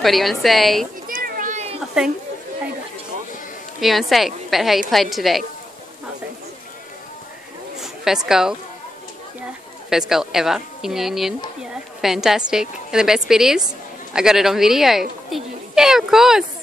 What do you want to say? Nothing. What do you want to say about how you played today? Nothing. First goal? Yeah. First goal ever in Yeah. Union? Yeah. Fantastic. And the best bit is, I got it on video. Did you? Yeah, of course.